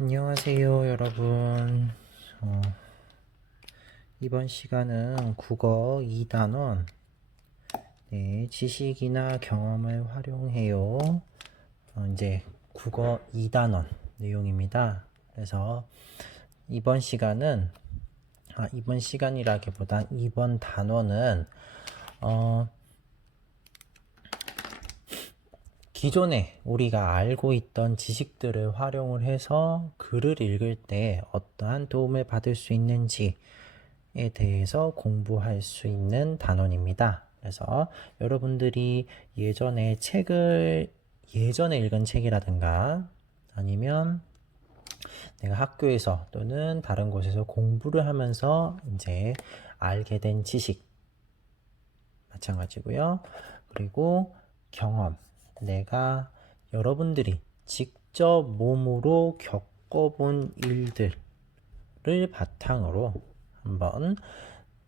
안녕하세요, 여러분. 어, 이번 시간은 국어 2단원, 네, 지식이나 경험을 활용해요. 이제 국어 2단원 내용입니다. 그래서 이번 시간은, 이번 시간이라기보단 이번 단원은, 어, 기존에 우리가 알고 있던 지식들을 활용을 해서 글을 읽을 때 어떠한 도움을 받을 수 있는지에 대해서 공부할 수 있는 단원입니다. 그래서 여러분들이 예전에 읽은 책이라든가 아니면 내가 학교에서 또는 다른 곳에서 공부를 하면서 이제 알게 된 지식 마찬가지고요. 그리고 경험, 내가 여러분들이 직접 몸으로 겪어본 일들을 바탕으로 한번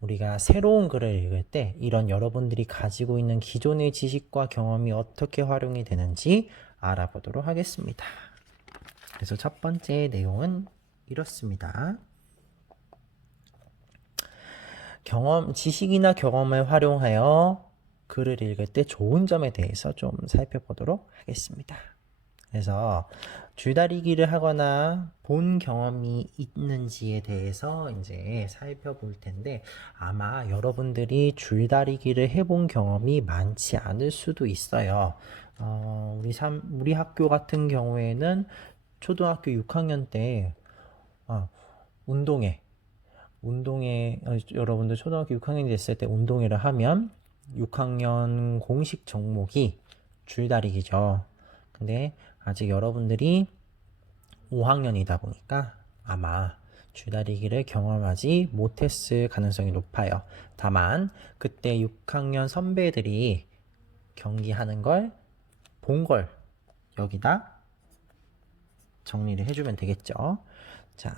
우리가 새로운 글을 읽을 때 이런 여러분들이 가지고 있는 기존의 지식과 경험이 어떻게 활용이 되는지 알아보도록 하겠습니다. 그래서 첫 번째 내용은 이렇습니다. 지식이나 경험을 활용하여 글을 읽을 때 좋은 점에 대해서 좀 살펴보도록 하겠습니다. 그래서 줄다리기를 하거나 본 경험이 있는지에 대해서 이제 살펴볼 텐데 아마 여러분들이 줄다리기를 해본 경험이 많지 않을 수도 있어요. 우리 학교 같은 경우에는 초등학교 6학년 때 운동회 여러분들 초등학교 6학년이 됐을 때 운동회를 하면 6학년 공식 종목이 줄다리기죠. 근데 아직 여러분들이 5학년이다 보니까 아마 줄다리기를 경험하지 못했을 가능성이 높아요. 다만 그때 6학년 선배들이 경기하는 걸 본 걸 여기다 정리를 해주면 되겠죠. 자,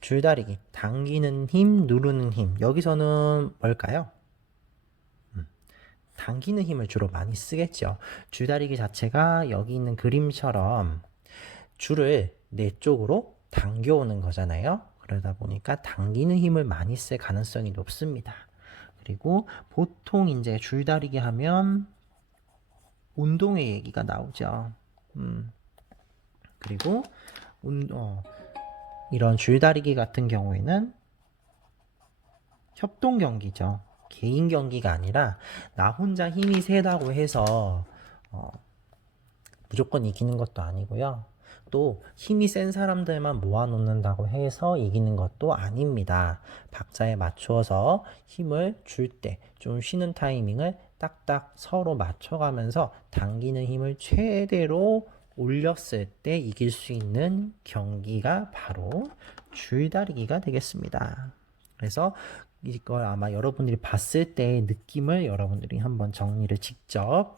줄다리기, 당기는 힘, 누르는 힘. 여기서는 뭘까요? 당기는 힘을 주로 많이 쓰겠죠. 줄다리기 자체가 여기 있는 그림처럼 줄을 내 쪽으로 당겨오는 거잖아요. 그러다 보니까 당기는 힘을 많이 쓸 가능성이 높습니다. 그리고 보통 이제 줄다리기 하면 운동의 얘기가 나오죠. 그리고 이런 줄다리기 같은 경우에는 협동 경기죠. 개인 경기가 아니라 나 혼자 힘이 세다고 해서 무조건 이기는 것도 아니고요. 또 힘이 센 사람들만 모아놓는다고 해서 이기는 것도 아닙니다. 박자에 맞추어서 힘을 줄 때 좀 쉬는 타이밍을 딱딱 서로 맞춰가면서 당기는 힘을 최대로 올렸을 때 이길 수 있는 경기가 바로 줄다리기가 되겠습니다. 그래서 이걸 아마 여러분들이 봤을 때의 느낌을 여러분들이 한번 정리를 직접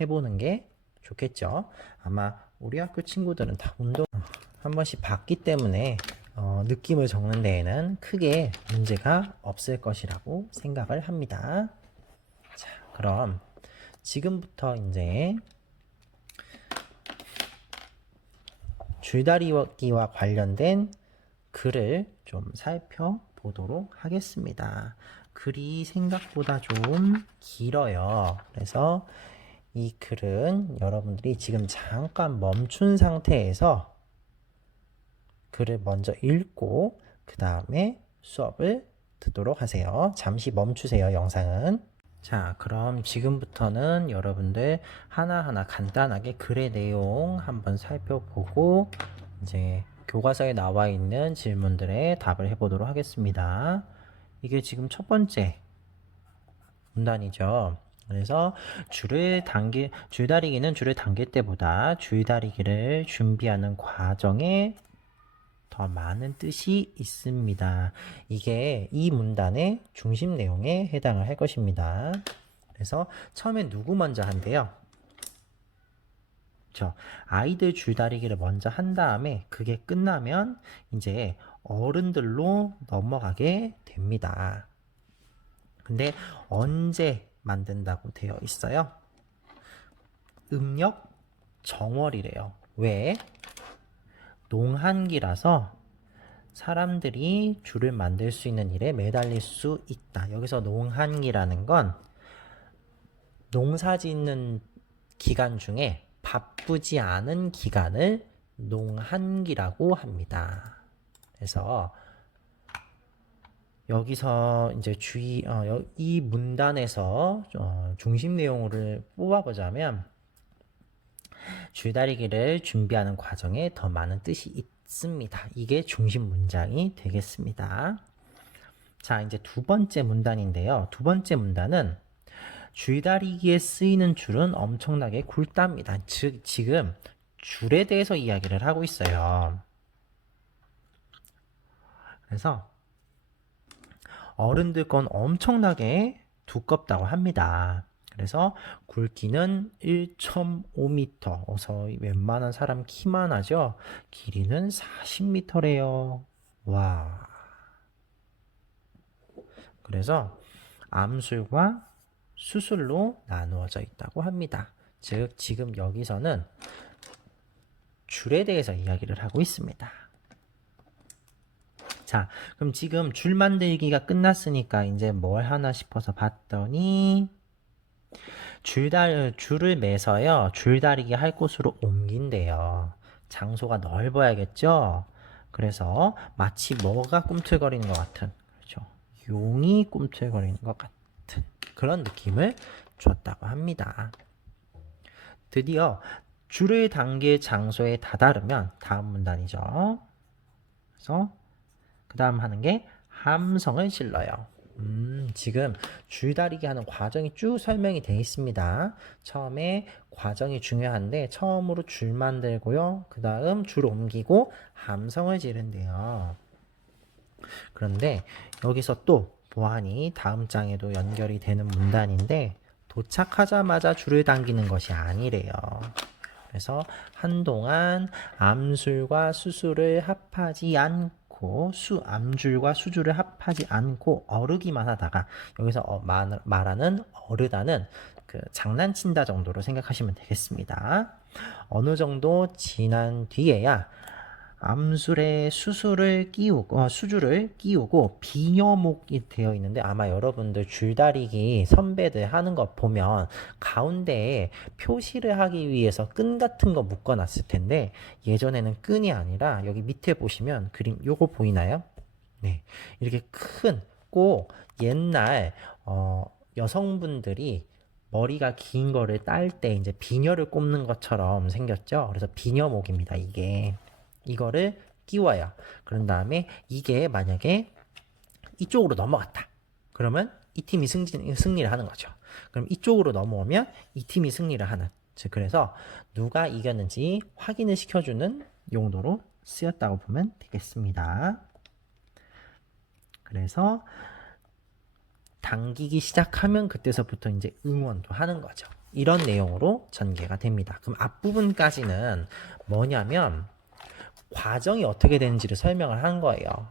해보는 게 좋겠죠. 아마 우리 학교 친구들은 다 운동 한 번씩 봤기 때문에 느낌을 적는 데에는 크게 문제가 없을 것이라고 생각을 합니다. 자, 그럼 지금부터 이제 줄다리기와 관련된 글을 좀 살펴보도록 하겠습니다. 글이 생각보다 좀 길어요. 그래서 이 글은 여러분들이 지금 잠깐 멈춘 상태에서 글을 먼저 읽고 그 다음에 수업을 듣도록 하세요. 잠시 멈추세요, 영상은. 자, 그럼 지금부터는 여러분들 하나하나 간단하게 글의 내용 한번 살펴보고 이제 교과서에 나와 있는 질문들에 답을 해보도록 하겠습니다. 이게 지금 첫 번째 문단이죠. 그래서 줄다리기는 줄을 당길 때보다 줄다리기를 준비하는 과정에 더 많은 뜻이 있습니다. 이게 이 문단의 중심 내용에 해당을 할 것입니다. 그래서 처음에 누구 먼저 한대요? 아이들 줄다리기를 먼저 한 다음에 그게 끝나면 이제 어른들로 넘어가게 됩니다. 근데 언제 만든다고 되어 있어요? 음력 정월이래요. 왜? 농한기라서 사람들이 줄을 만들 수 있는 일에 매달릴 수 있다. 여기서 농한기라는 건 농사 짓는 기간 중에 바쁘지 않은 기간을 농한기라고 합니다. 그래서 여기서 이제 이 문단에서 중심 내용을 뽑아보자면 줄다리기를 준비하는 과정에 더 많은 뜻이 있습니다. 이게 중심 문장이 되겠습니다. 자, 이제 두 번째 문단인데요. 두 번째 문단은 줄다리기에 쓰이는 줄은 엄청나게 굵답니다. 즉, 지금 줄에 대해서 이야기를 하고 있어요. 그래서 어른들 건 엄청나게 두껍다고 합니다. 그래서 굵기는 1.5m. 어서 웬만한 사람 키만 하죠. 길이는 40m래요. 와. 그래서 암술과 수술로 나누어져 있다고 합니다. 즉, 지금 여기서는 줄에 대해서 이야기를 하고 있습니다. 자, 그럼 지금 줄 만들기가 끝났으니까 이제 뭘 하나 싶어서 봤더니 줄을 매서요. 줄다리기 할 곳으로 옮긴대요. 장소가 넓어야겠죠? 그래서 마치 뭐가 꿈틀거리는 것 같은, 그렇죠? 용이 꿈틀거리는 것 같은 그런 느낌을 줬다고 합니다. 드디어 줄을 당길 장소에 다다르면 다음 문단이죠. 그래서 그 다음 하는 게 함성을 실러요. 지금 줄다리기 하는 과정이 쭉 설명이 되어 있습니다. 처음에 과정이 중요한데 처음으로 줄 만들고요. 그 다음 줄 옮기고 함성을 지른대요. 그런데 여기서 또 보안이 다음 장에도 연결이 되는 문단인데 도착하자마자 줄을 당기는 것이 아니래요. 그래서 한동안 암술과 수술을 합하지 않고 암줄과 수줄을 합하지 않고 어르기만 하다가 여기서 말하는 어르다는 그 장난친다 정도로 생각하시면 되겠습니다. 어느 정도 지난 뒤에야 암술에 수술을 끼우고 수줄을 끼우고 비녀목이 되어 있는데 아마 여러분들 줄다리기 선배들 하는 거 보면 가운데에 표시를 하기 위해서 끈 같은 거 묶어 놨을 텐데 예전에는 끈이 아니라 여기 밑에 보시면 그림 요거 보이나요? 네, 이렇게 큰 꼭 옛날 여성분들이 머리가 긴 거를 딸 때 이제 비녀를 꼽는 것처럼 생겼죠. 그래서 비녀목입니다. 이거를 끼워요. 그런 다음에 이게 만약에 이쪽으로 넘어갔다. 그러면 이 팀이 승리를 하는 거죠. 그럼 이쪽으로 넘어오면 이 팀이 승리를 하는. 즉 그래서 누가 이겼는지 확인을 시켜주는 용도로 쓰였다고 보면 되겠습니다. 그래서 당기기 시작하면 그때서부터 이제 응원도 하는 거죠. 이런 내용으로 전개가 됩니다. 그럼 앞부분까지는 뭐냐면 과정이 어떻게 되는지를 설명을 한 거예요.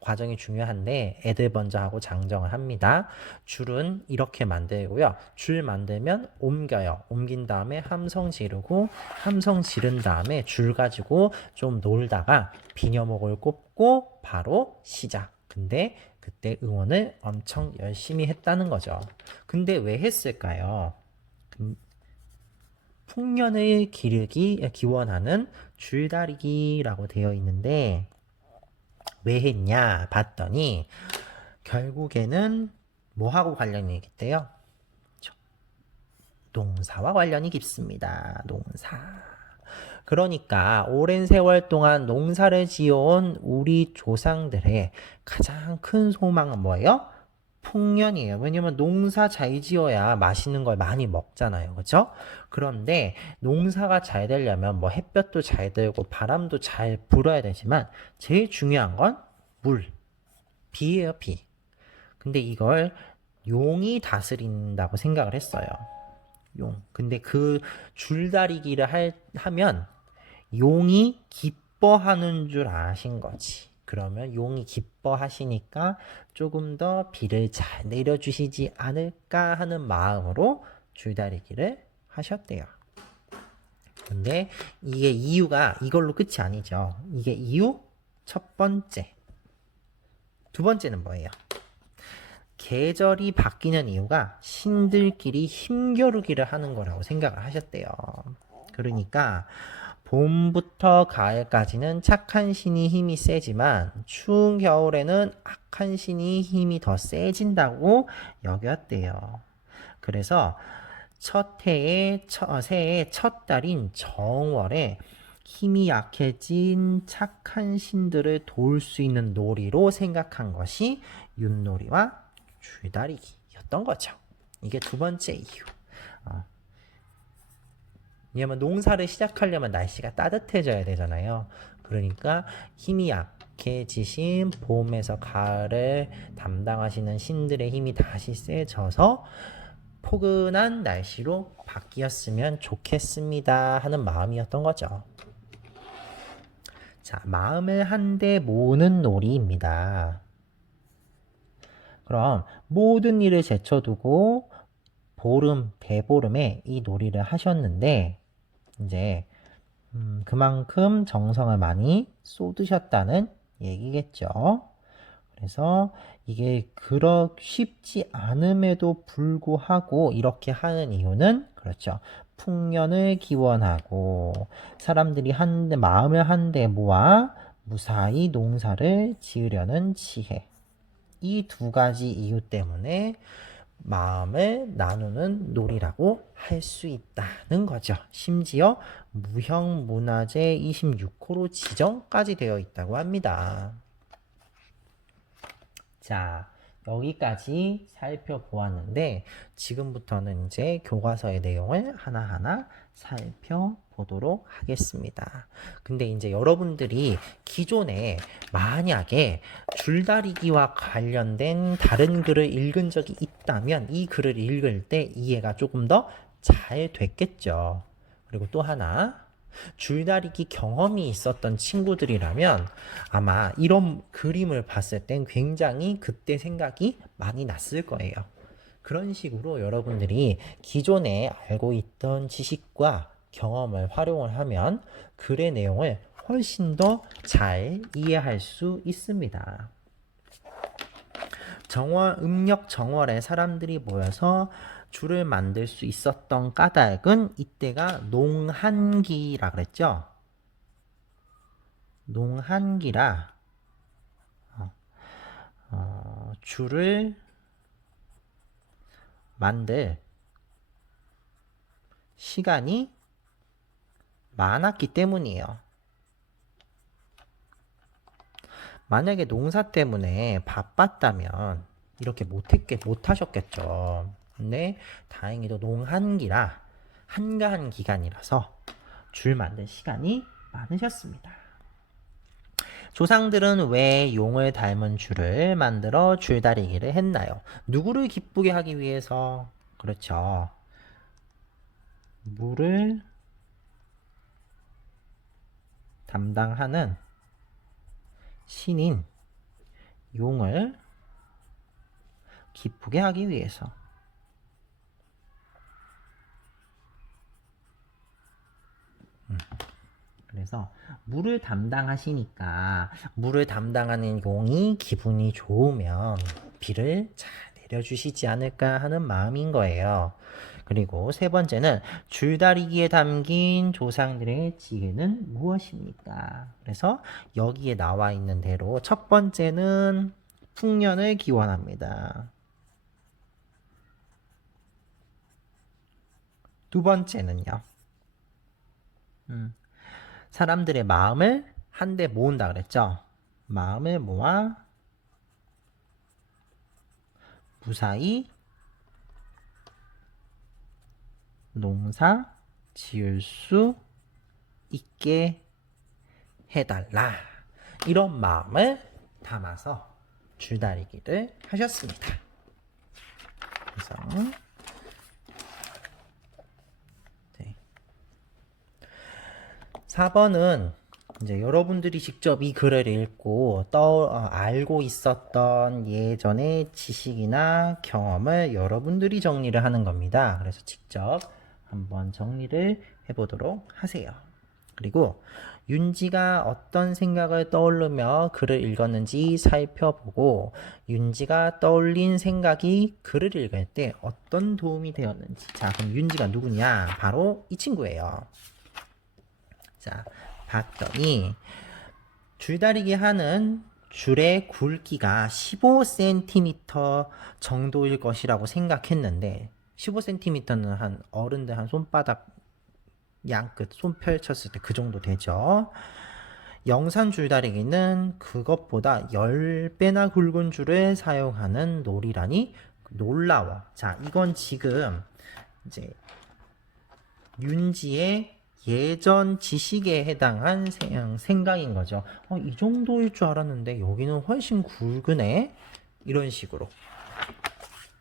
과정이 중요한데 애들 먼저 하고 장정을 합니다. 줄은 이렇게 만들고요. 줄 만들면 옮겨요. 옮긴 다음에 함성 지르고 함성 지른 다음에 줄 가지고 좀 놀다가 비녀목을 꼽고 바로 시작. 근데 그때 응원을 엄청 열심히 했다는 거죠. 근데 왜 했을까요? 풍년을 기원하는 줄다리기라고 되어 있는데 왜 했냐 봤더니 결국에는 뭐하고 관련이 있겠대요? 농사와 관련이 깊습니다. 농사. 그러니까 오랜 세월 동안 농사를 지어온 우리 조상들의 가장 큰 소망은 뭐예요? 풍년이에요. 왜냐면 농사 잘 지어야 맛있는 걸 많이 먹잖아요. 그죠? 그런데 농사가 잘 되려면 뭐 햇볕도 잘 들고 바람도 잘 불어야 되지만 제일 중요한 건 물, 비예요, 비. 근데 이걸 용이 다스린다고 생각을 했어요. 용. 근데 그 줄다리기를 하면 용이 기뻐하는 줄 아신 거지. 그러면 용이 기뻐하시니까 조금 더 비를 잘 내려주시지 않을까 하는 마음으로 줄다리기를 하셨대요. 근데 이게 이유가 이걸로 끝이 아니죠. 이게 이유 첫 번째. 두 번째는 뭐예요? 계절이 바뀌는 이유가 신들끼리 힘겨루기를 하는 거라고 생각을 하셨대요. 그러니까 봄부터 가을까지는 착한 신이 힘이 세지만 추운 겨울에는 악한 신이 힘이 더 세진다고 여겼대요. 그래서 새해의 첫 달인 정월에 힘이 약해진 착한 신들을 도울 수 있는 놀이로 생각한 것이 윷놀이와 줄다리기였던 거죠. 이게 두 번째 이유. 왜냐면 농사를 시작하려면 날씨가 따뜻해져야 되잖아요. 그러니까 힘이 약해지신 봄에서 가을을 담당하시는 신들의 힘이 다시 세져서 포근한 날씨로 바뀌었으면 좋겠습니다 하는 마음이었던 거죠. 자, 마음을 한데 모으는 놀이입니다. 그럼 모든 일을 제쳐두고 대보름에 이 놀이를 하셨는데 이제 그만큼 정성을 많이 쏟으셨다는 얘기겠죠. 그래서 이게 쉽지 않음에도 불구하고 이렇게 하는 이유는 그렇죠. 풍년을 기원하고 사람들이 마음을 한데 모아 무사히 농사를 지으려는 지혜. 이 두 가지 이유 때문에 마음을 나누는 놀이라고 할 수 있다는 거죠. 심지어 무형문화재 26호로 지정까지 되어 있다고 합니다. 자, 여기까지 살펴보았는데 지금부터는 이제 교과서의 내용을 하나하나 살펴보도록 하겠습니다. 근데 이제 여러분들이 기존에 만약에 줄다리기와 관련된 다른 글을 읽은 적이 있다면 이 글을 읽을 때 이해가 조금 더 잘 됐겠죠. 그리고 또 하나 줄다리기 경험이 있었던 친구들이라면 아마 이런 그림을 봤을 땐 굉장히 그때 생각이 많이 났을 거예요. 그런 식으로 여러분들이 기존에 알고 있던 지식과 경험을 활용을 하면 글의 내용을 훨씬 더 잘 이해할 수 있습니다. 음력 정월에 사람들이 모여서 줄을 만들 수 있었던 까닭은 이때가 농한기라 그랬죠. 농한기라 줄을 만들 시간이 많았기 때문이에요. 만약에 농사 때문에 바빴다면 이렇게 못하셨겠죠. 근데 다행히도 농한기라 한가한 기간이라서 줄 만들 시간이 많으셨습니다. 조상들은 왜 용을 닮은 줄을 만들어 줄다리기를 했나요? 누구를 기쁘게 하기 위해서? 그렇죠. 물을 담당하는 신인 용을 기쁘게 하기 위해서. 그래서 물을 담당하시니까 물을 담당하는 용이 기분이 좋으면 비를 잘 내려주시지 않을까 하는 마음인 거예요. 그리고 세 번째는 줄다리기에 담긴 조상들의 지혜는 무엇입니까? 그래서 여기에 나와 있는 대로 첫 번째는 풍년을 기원합니다. 두 번째는요. 사람들의 마음을 한데 모은다 그랬죠. 마음을 모아 무사히 농사 지을 수 있게 해달라. 이런 마음을 담아서 줄다리기를 하셨습니다. 그래서 4번은 이제 여러분들이 직접 이 글을 읽고 알고 있었던 예전의 지식이나 경험을 여러분들이 정리를 하는 겁니다. 그래서 직접 한번 정리를 해보도록 하세요. 그리고 윤지가 어떤 생각을 떠올르며 글을 읽었는지 살펴보고 윤지가 떠올린 생각이 글을 읽을 때 어떤 도움이 되었는지. 자, 그럼 윤지가 누구냐? 바로 이 친구예요. 자, 봤더니 줄다리기 하는 줄의 굵기가 15cm 정도일 것이라고 생각했는데 15cm는 한 어른들 한 손바닥 양끝 손 펼쳤을 때 그 정도 되죠. 영산 줄다리기는 그것보다 10배나 굵은 줄을 사용하는 놀이라니 놀라워. 자, 이건 지금 이제 윤지의 예전 지식에 해당한 생각인 거죠. 이 정도일 줄 알았는데 여기는 훨씬 굵으네. 이런 식으로.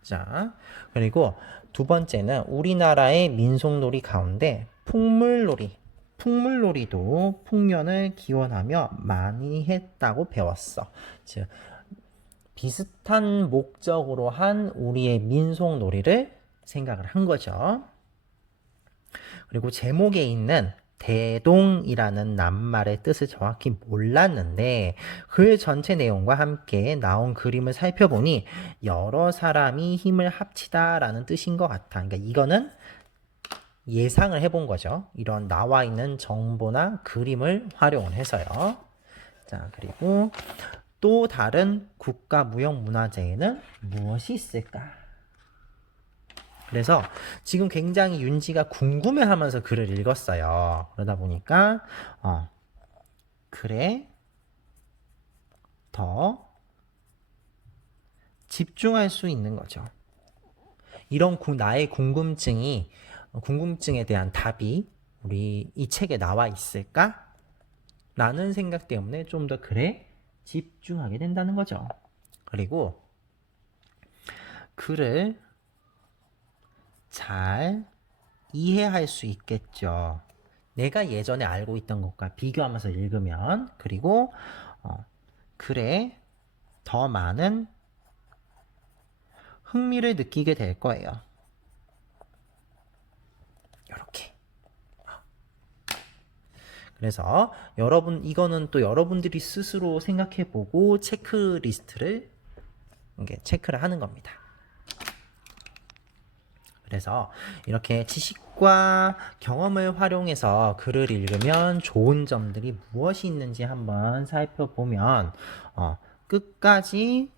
자, 그리고 두 번째는 우리나라의 민속놀이 가운데 풍물놀이도 풍년을 기원하며 많이 했다고 배웠어. 즉, 비슷한 목적으로 한 우리의 민속놀이를 생각을 한 거죠. 그리고 제목에 있는 대동이라는 낱말의 뜻을 정확히 몰랐는데 글 전체 내용과 함께 나온 그림을 살펴보니 여러 사람이 힘을 합치다라는 뜻인 것 같아. 그러니까 이거는 예상을 해본 거죠. 이런 나와 있는 정보나 그림을 활용을 해서요. 자, 그리고 또 다른 국가무형문화재에는 무엇이 있을까? 그래서 지금 굉장히 윤지가 궁금해하면서 글을 읽었어요. 그러다 보니까 글에 더 집중할 수 있는 거죠. 이런 나의 궁금증에 대한 답이 우리 이 책에 나와 있을까? 라는 생각 때문에 좀 더 글에 집중하게 된다는 거죠. 그리고 글을 잘 이해할 수 있겠죠. 내가 예전에 알고 있던 것과 비교하면서 읽으면. 그리고 글에 더 많은 흥미를 느끼게 될 거예요. 이렇게. 그래서 이거는 또 여러분들이 스스로 생각해보고 체크리스트를 체크를 하는 겁니다. 그래서 이렇게 지식과 경험을 활용해서 글을 읽으면 좋은 점들이 무엇이 있는지 한번 살펴보면 끝까지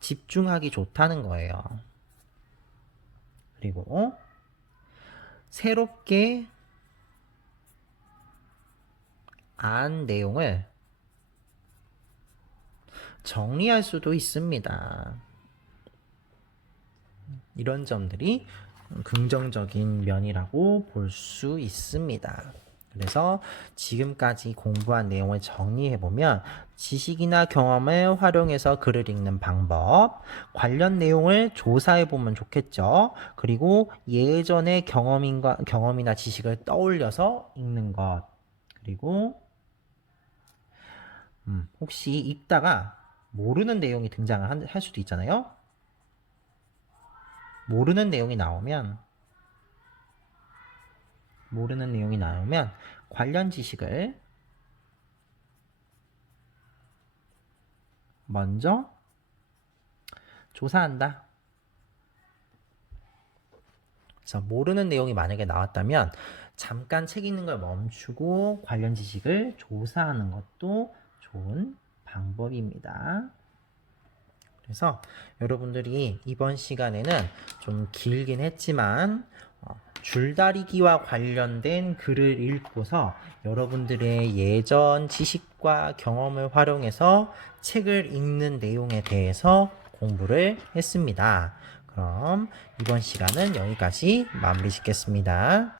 집중하기 좋다는 거예요. 그리고 새롭게 안 내용을 정리할 수도 있습니다. 이런 점들이 긍정적인 면이라고 볼 수 있습니다. 그래서 지금까지 공부한 내용을 정리해보면 지식이나 경험을 활용해서 글을 읽는 방법, 관련 내용을 조사해보면 좋겠죠. 그리고 예전의 경험이나 지식을 떠올려서 읽는 것. 그리고 혹시 읽다가 모르는 내용이 등장을 할 수도 있잖아요. 모르는 내용이 나오면 관련 지식을 먼저 조사한다. 그래서 모르는 내용이 만약에 나왔다면 잠깐 책 읽는 걸 멈추고 관련 지식을 조사하는 것도 좋은 방법입니다. 그래서 여러분들이 이번 시간에는 좀 길긴 했지만 줄다리기와 관련된 글을 읽고서 여러분들의 예전 지식과 경험을 활용해서 책을 읽는 내용에 대해서 공부를 했습니다. 그럼 이번 시간은 여기까지 마무리 짓겠습니다.